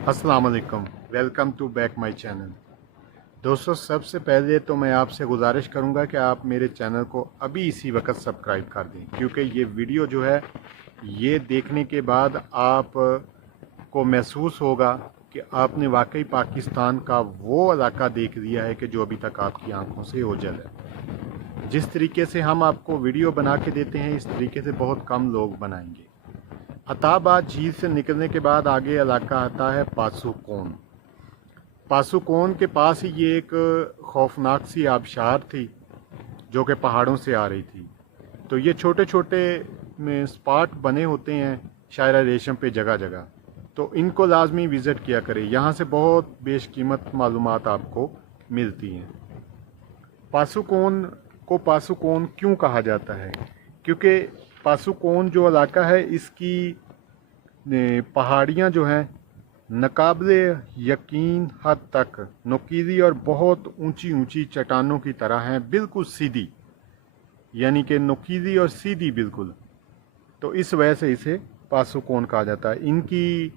अस्सलाम वालेकुम, welcome to back my channel. दोस्तों, सबसे पहले तो मैं आपसे गुजारिश करूंगा कि आप मेरे चैनल को अभी इसी वक्त सब्सक्राइब कर दें, क्योंकि ये वीडियो जो है ये देखने के बाद आप को महसूस होगा कि आपने वाकई पाकिस्तान का वो इलाका देख लिया है कि जो अभी तक आपकी आंखों से ओझल है। जिस तरीके से हम आपको वीडियो बना के देते हैं, इस तरीके से बहुत कम लोग बनाएंगे। अताबाद झील से निकलने के बाद आगे इलाका आता है पासुकोन। पासुकोन के पास ही ये एक खौफनाक सी आबशार थी जो कि पहाड़ों से आ रही थी। तो ये छोटे छोटे में स्पॉट बने होते हैं शायरा रेशम पे जगह जगह, तो इनको लाजमी विज़िट किया करें। यहाँ से बहुत बेशकीमत मालूमात आपको मिलती हैं। पासुकोन को पासुकोन क्यों कहा जाता है? क्योंकि पासुकोन जो इलाका है, इसकी पहाड़ियाँ जो हैं नाकाबिले यकीन हद तक नुकीली और बहुत ऊंची ऊंची चट्टानों की तरह हैं, बिल्कुल सीधी, यानी कि नुकीली और सीधी बिल्कुल। तो इस वजह से इसे पासुकोन कहा जाता है। इनकी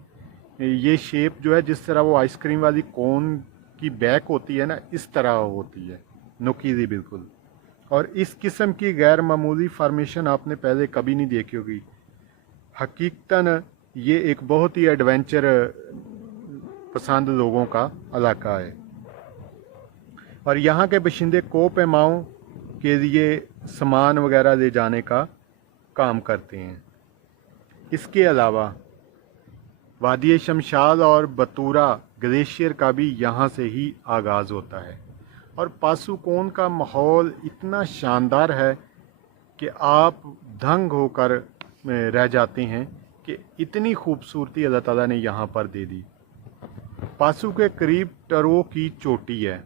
ये शेप जो है, जिस तरह वो आइसक्रीम वाली कोन की बैक होती है ना, इस तरह होती है, नुकीली बिल्कुल। और इस किस्म की गैर मामूली फार्मेशन आपने पहले कभी नहीं देखी होगी। हकीकतन ये एक बहुत ही एडवेंचर पसंद लोगों का इलाका है और यहाँ के बशिंदे कोह-पैमाओं के लिए सामान वगैरह ले जाने का काम करते हैं। इसके अलावा वादी शमशाल और बतूरा ग्लेशियर का भी यहाँ से ही आगाज़ होता है। और पासुकोन का माहौल इतना शानदार है कि आप दंग होकर रह जाते हैं कि इतनी खूबसूरती अल्लाह ताला ने यहाँ पर दे दी। पासु के करीब टरो की चोटी है।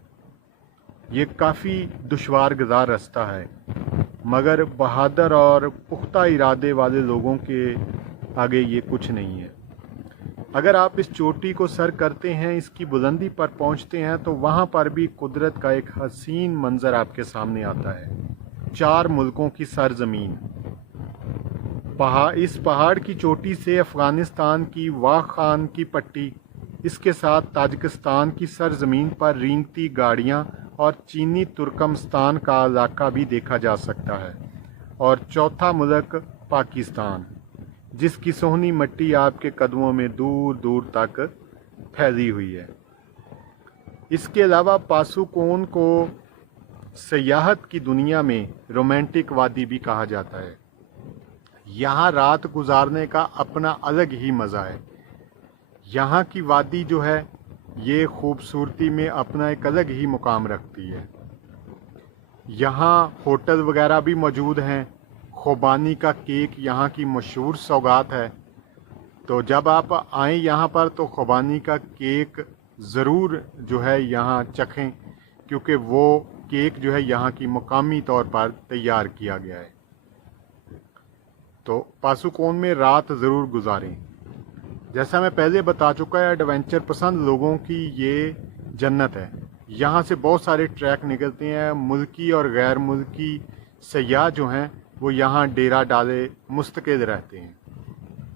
ये काफ़ी दुश्वार गुज़ार रास्ता है, मगर बहादुर और पुख्ता इरादे वाले लोगों के आगे ये कुछ नहीं है। अगर आप इस चोटी को सर करते हैं, इसकी बुलंदी पर पहुंचते हैं, तो वहां पर भी कुदरत का एक हसीन मंजर आपके सामने आता है। 4 मुल्कों की सरजमीन। इस पहाड़ की चोटी से अफ़गानिस्तान की वाह खान की पट्टी, इसके साथ ताजिकिस्तान की सरजमीन पर रेंगती गाड़ियां और चीनी तुर्कमस्तान का इलाका भी देखा जा सकता है। और चौथा मुल्क पाकिस्तान, जिसकी सोहनी मिट्टी आपके कदमों में दूर दूर तक फैली हुई है। इसके अलावा पासुकोन को सयाहत की दुनिया में रोमांटिक वादी भी कहा जाता है। यहाँ रात गुजारने का अपना अलग ही मज़ा है। यहाँ की वादी जो है, ये खूबसूरती में अपना एक अलग ही मुकाम रखती है। यहाँ होटल वगैरह भी मौजूद हैं। खुबानी का केक यहाँ की मशहूर सौगात है। तो जब आप आएँ यहाँ पर, तो खुबानी का केक ज़रूर जो है यहाँ चखें, क्योंकि वो केक जो है यहाँ की मुकामी तौर पर तैयार किया गया है। तो पासुकोन में रात ज़रूर गुजारें। जैसा मैं पहले बता चुका है, एडवेंचर पसंद लोगों की ये जन्नत है। यहाँ से बहुत सारे ट्रैक निकलते हैं। मुल्की और गैर मुल्की सयाह जो हैं, वो यहाँ डेरा डाले मुस्तकिल रहते हैं।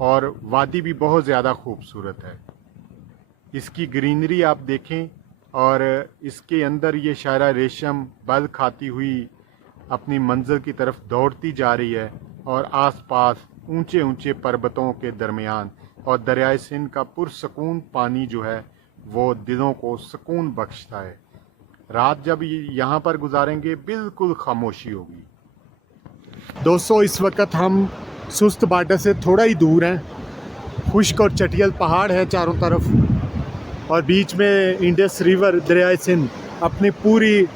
और वादी भी बहुत ज़्यादा खूबसूरत है। इसकी ग्रीनरी आप देखें, और इसके अंदर ये शायरा रेशम बल खाती हुई अपनी मंजिल की तरफ दौड़ती जा रही है। और आसपास ऊंचे ऊंचे पर्वतों के दरमियान और दरियाए सिंध का पुरसकून पानी जो है, वो दिलों को सुकून बख्शता है। रात जब यहाँ पर गुजारेंगे, बिल्कुल खामोशी होगी। दोस्तों, इस वक्त हम सुस्त बाडा से थोड़ा ही दूर हैं। खुश्क और चटियल पहाड़ है चारों तरफ, और बीच में इंडस रिवर दरियाए सिंध अपनी पूरी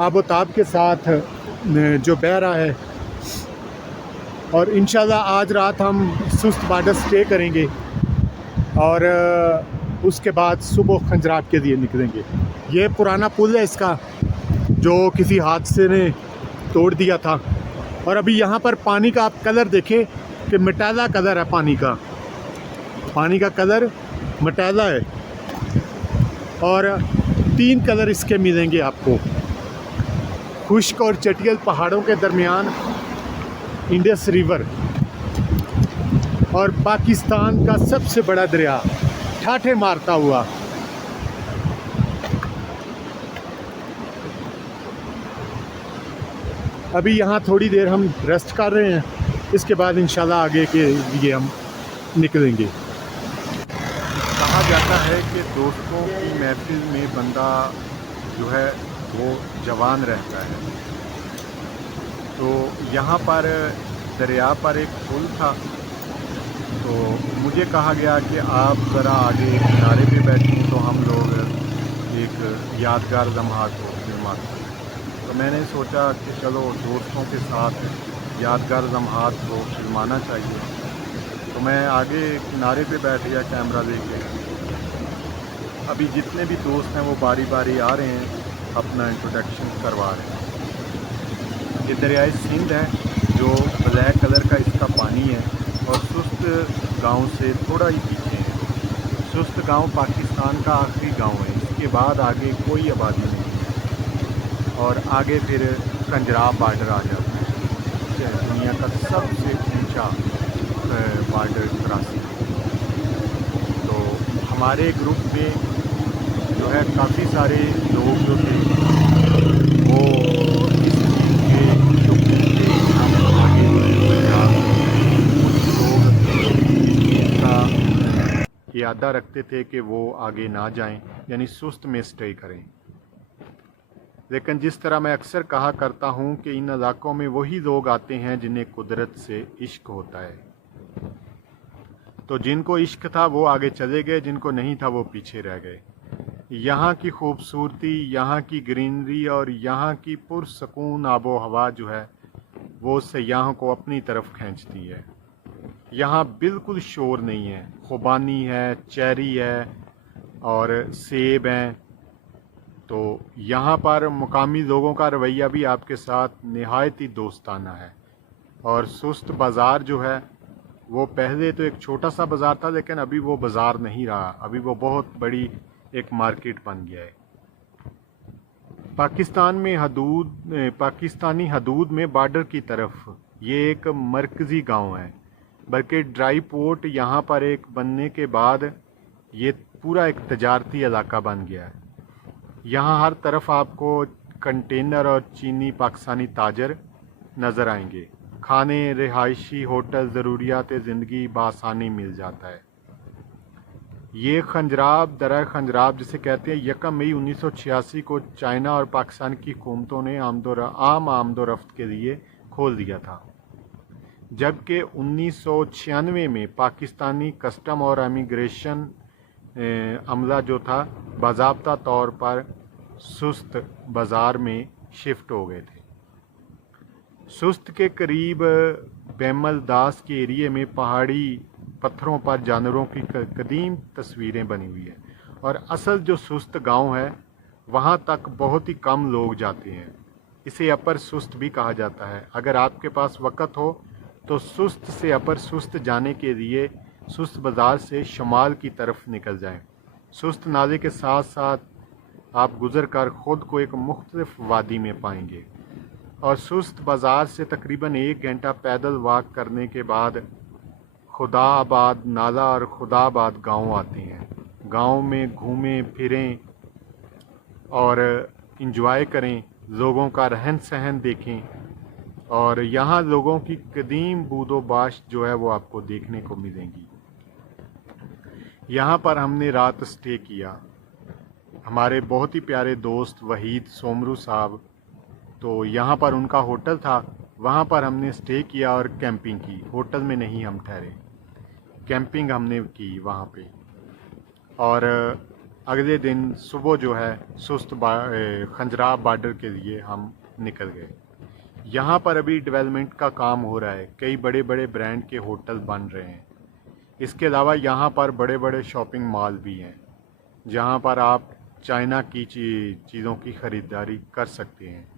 आबोताब के साथ जो बह रहा है। और इंशाल्लाह आज रात हम सुस्त बाडा स्टे करेंगे और उसके बाद सुबह खंजरात के लिए निकलेंगे। ये पुराना पुल है इसका, जो किसी हादसे ने तोड़ दिया था। और अभी यहाँ पर पानी का आप कलर देखें कि मटैला कलर है पानी का। पानी का कलर मटैला है। और 3 कलर इसके मिलेंगे आपको। खुश्क और चटियल पहाड़ों के दरमियान इंडस रिवर और पाकिस्तान का सबसे बड़ा दरिया ठाठे मारता हुआ। अभी यहाँ थोड़ी देर हम रेस्ट कर रहे हैं, इसके बाद इंशाल्लाह आगे के लिए हम निकलेंगे। कहा जाता है कि दोस्तों की महफिल में बंदा जो है वो जवान रहता है। तो यहाँ पर दरिया पर एक पुल था, तो मुझे कहा गया कि आप ज़रा आगे किनारे पे बैठें तो हम लोग एक यादगार लम्हात को फिल्माते हैं। तो मैंने सोचा कि चलो दोस्तों के साथ यादगार लम्हात को फिल्माना चाहिए। तो मैं आगे किनारे पे बैठ गया कैमरा लेके। अभी जितने भी दोस्त हैं वो बारी बारी आ रहे हैं, अपना इंट्रोडक्शन करवा रहे हैं। ये दरियाए सिंध है जो ब्लैक कलर का इसका पानी है और सुस्त गांव से थोड़ा ही पीछे है। सुस्त गांव पाकिस्तान का आखिरी गांव है, इसके बाद आगे कोई आबादी नहीं है और आगे फिर खंजराब बार्डर आ जाता है। दुनिया का सबसे ऊंचा बार्डर क्रॉसिंग। तो हमारे ग्रुप में जो है काफ़ी सारे लोग जो थे वो इस चीज़ के जो हम आगे कुछ लोग इस चीज़ का इरादा रखते थे कि वो आगे ना जाएं, यानी सुस्त में स्टे करें। लेकिन जिस तरह मैं अक्सर कहा करता हूं कि इन इलाकों में वही लोग आते हैं जिन्हें कुदरत से इश्क होता है। तो जिनको इश्क था वो आगे चले गए, जिनको नहीं था वो पीछे रह गए। यहाँ की खूबसूरती, यहाँ की ग्रीनरी और यहाँ की पुरसकून आबो हवा जो है वो सयाहों को अपनी तरफ खींचती है। यहाँ बिल्कुल शोर नहीं है, खुबानी है, चेरी है और सेब हैं। तो यहाँ पर मुकामी लोगों का रवैया भी आपके साथ निहायत ही दोस्ताना है। और सुस्त बाज़ार जो है वो पहले तो एक छोटा सा बाज़ार था, लेकिन अभी वो बाज़ार नहीं रहा, अभी वो बहुत बड़ी एक मार्केट बन गया है। पाकिस्तानी हदूद में बॉर्डर की तरफ ये एक मरकज़ी गांव है, बल्कि ड्राई पोर्ट यहाँ पर एक बनने के बाद ये पूरा एक तजारती इलाका बन गया है। यहाँ हर तरफ आपको कंटेनर और चीनी पाकिस्तानी ताजर नज़र आएंगे। खाने, रिहायशी, होटल, ज़रूरियात ज़िंदगी बआसानी मिल जाता है। ये खंजराब, दरा खंजराब जिसे कहते हैं, 1 मई 1986 को चाइना और पाकिस्तान की हुकूमतों ने आम आमदोरफ्त के लिए खोल दिया था, जबकि 1996 में पाकिस्तानी कस्टम और इमिग्रेशन अमला जो था बाज़ाब्ता तौर पर सुस्त बाज़ार में शिफ्ट हो गए थे। सुस्त के करीब बैमल दास के एरिए में पहाड़ी पत्थरों पर जानवरों की कदीम तस्वीरें बनी हुई है और असल जो सुस्त गांव है वहां तक बहुत ही कम लोग जाते हैं। इसे अपर सुस्त भी कहा जाता है। अगर आपके पास वक़्त हो तो सुस्त से अपर सुस्त जाने के लिए सुस्त बाज़ार से शमाल की तरफ निकल जाएं। सुस्त नाले के साथ साथ आप गुज़र कर ख़ुद को एक मुख्तलिफ वादी में पाएंगे और सुस्त बाज़ार से तकरीबन 1 घंटा पैदल वॉक करने के बाद खुदाबाद नाला और खुदाबाद गांव आते हैं। गांव में घूमें फिरें और इंजॉय करें, लोगों का रहन सहन देखें और यहाँ लोगों की कदीम बूदोबाश जो है वो आपको देखने को मिलेंगी। यहाँ पर हमने रात स्टे किया। हमारे बहुत ही प्यारे दोस्त वहीद सोमरू साहब, तो यहाँ पर उनका होटल था, वहाँ पर हमने स्टे किया और कैंपिंग की। होटल में नहीं हम ठहरे, कैंपिंग हमने की वहाँ पे। और अगले दिन सुबह जो है सुस्त खंजराब बॉर्डर के लिए हम निकल गए। यहाँ पर अभी डेवलपमेंट का काम हो रहा है, कई बड़े बड़े ब्रांड के होटल बन रहे हैं। इसके अलावा यहाँ पर बड़े बड़े शॉपिंग मॉल भी हैं जहाँ पर आप चाइना की चीज़ों की ख़रीदारी कर सकते हैं।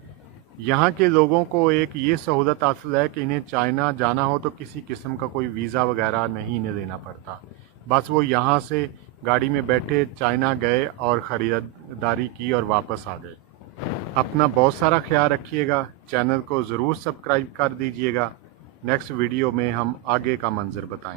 यहाँ के लोगों को एक ये सहूलत हासिल है कि इन्हें चाइना जाना हो तो किसी किस्म का कोई वीज़ा वगैरह नहीं इन्हें लेना पड़ता। बस वो यहाँ से गाड़ी में बैठे चाइना गए और ख़रीदारी की और वापस आ गए। अपना बहुत सारा ख्याल रखिएगा, चैनल को ज़रूर सब्सक्राइब कर दीजिएगा। नेक्स्ट वीडियो में हम आगे का मंजर बताएं।